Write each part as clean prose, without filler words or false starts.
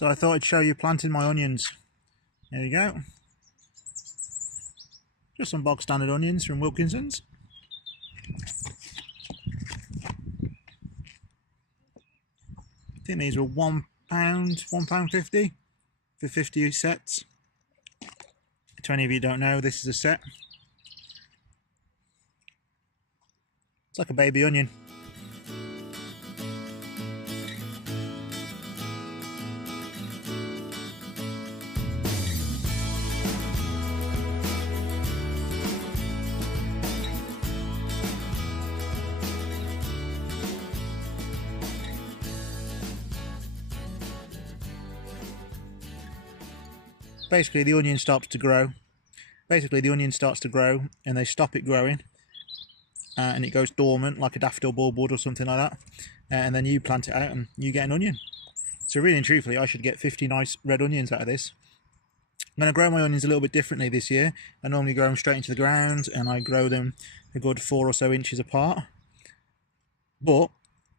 So I thought I'd show you planting my onions. There you go. Just some bog standard onions from Wilkinson's. I think these were £1, £1.50 for 50 sets. To any of you who don't know, this is a set. It's like a baby onion. Basically the onion starts to grow. And they stop it growing. And it goes dormant like a daffodil bulbwood or something like that. And then you plant it out and you get an onion. So really and truthfully, I should get 50 nice red onions out of this. I'm going to grow my onions a little bit differently this year. I normally grow them straight into the ground and I grow them a good 4 or so inches apart. But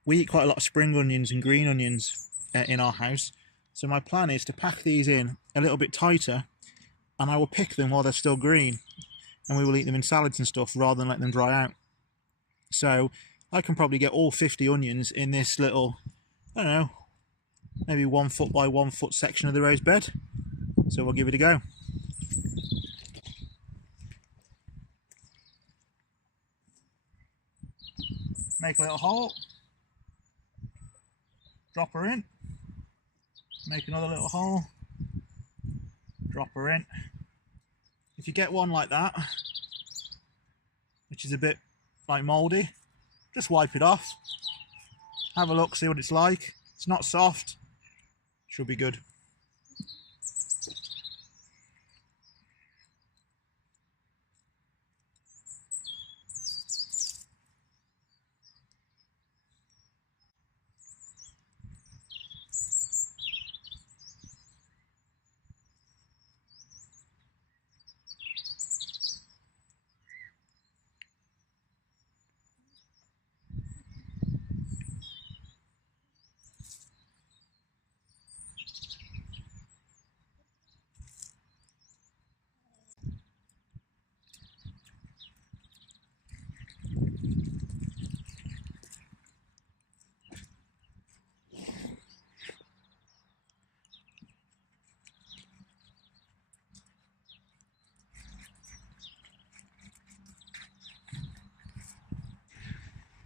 we eat quite a lot of spring onions and green onions in our house. So my plan is to pack these in a little bit tighter and I will pick them while they're still green and we will eat them in salads and stuff rather than let them dry out. So I can probably get all 50 onions in this little, I don't know, maybe 1 foot by 1 foot section of the raised bed. So we'll give it a go. Make a little hole, drop her in. Make another little hole, drop her in. If you get one like that, which is a bit like mouldy, just wipe it off. Have a look, see what it's like. It's not soft, should be good.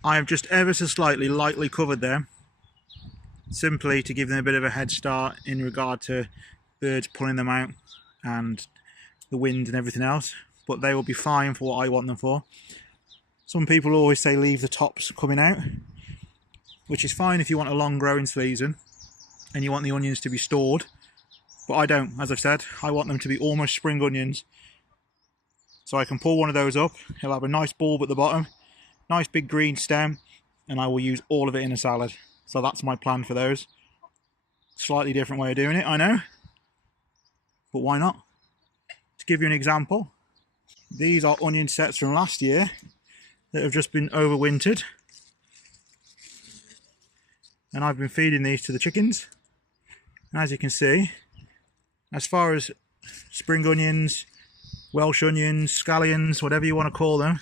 I have just ever so slightly lightly covered them, simply to give them a bit of a head start in regard to birds pulling them out and the wind and everything else, but they will be fine for what I want them for. Some people always say leave the tops coming out, which is fine if you want a long growing season and you want the onions to be stored, but I don't. As I've said, I want them to be almost spring onions. So I can pull one of those up, it'll have a nice bulb at the bottom, nice big green stem, and I will use all of it in a salad. So that's my plan for those. Slightly different way of doing it, I know, but why not? To give you an example, these are onion sets from last year that have just been overwintered, and I've been feeding these to the chickens. And as you can see, as far as spring onions, Welsh onions, scallions, whatever you want to call them,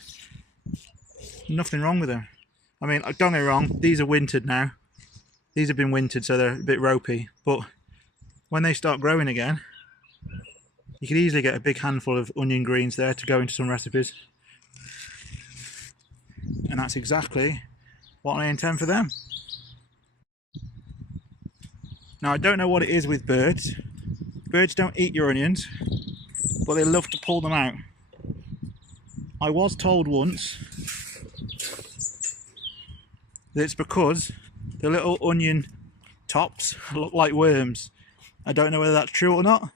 nothing wrong with them. I mean, don't get me wrong, these are wintered now. These have been wintered, so they're a bit ropey, but when they start growing again, you could easily get a big handful of onion greens there to go into some recipes. And that's exactly what I intend for them. Now, I don't know what it is with birds. Birds don't eat your onions, but they love to pull them out. I was told once that it's because the little onion tops look like worms. I don't know whether that's true or not.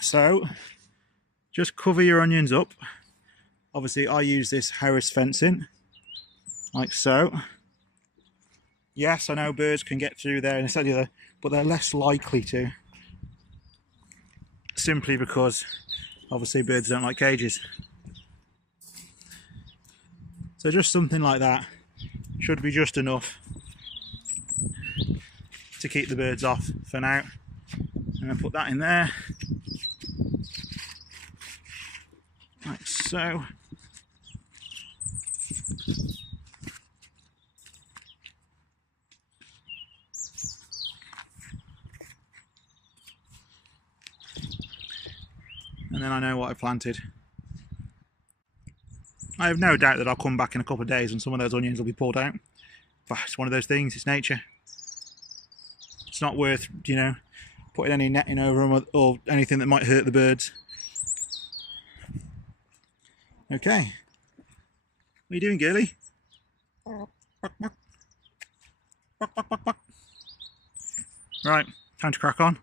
So just cover your onions up. Obviously I use this Harris fencing, like so. Yes, I know birds can get through there and this and the other, but they're less likely to. Simply because obviously birds don't like cages. So just something like that should be just enough. to keep the birds off for now. And I'll put that in there, like so. And then I know what I planted. I have no doubt that I'll come back in a couple of days and some of those onions will be pulled out. But it's one of those things, it's nature. It's not worth, you know, putting any netting over them or anything that might hurt the birds. Okay. What are you doing, girlie? Right, time to crack on.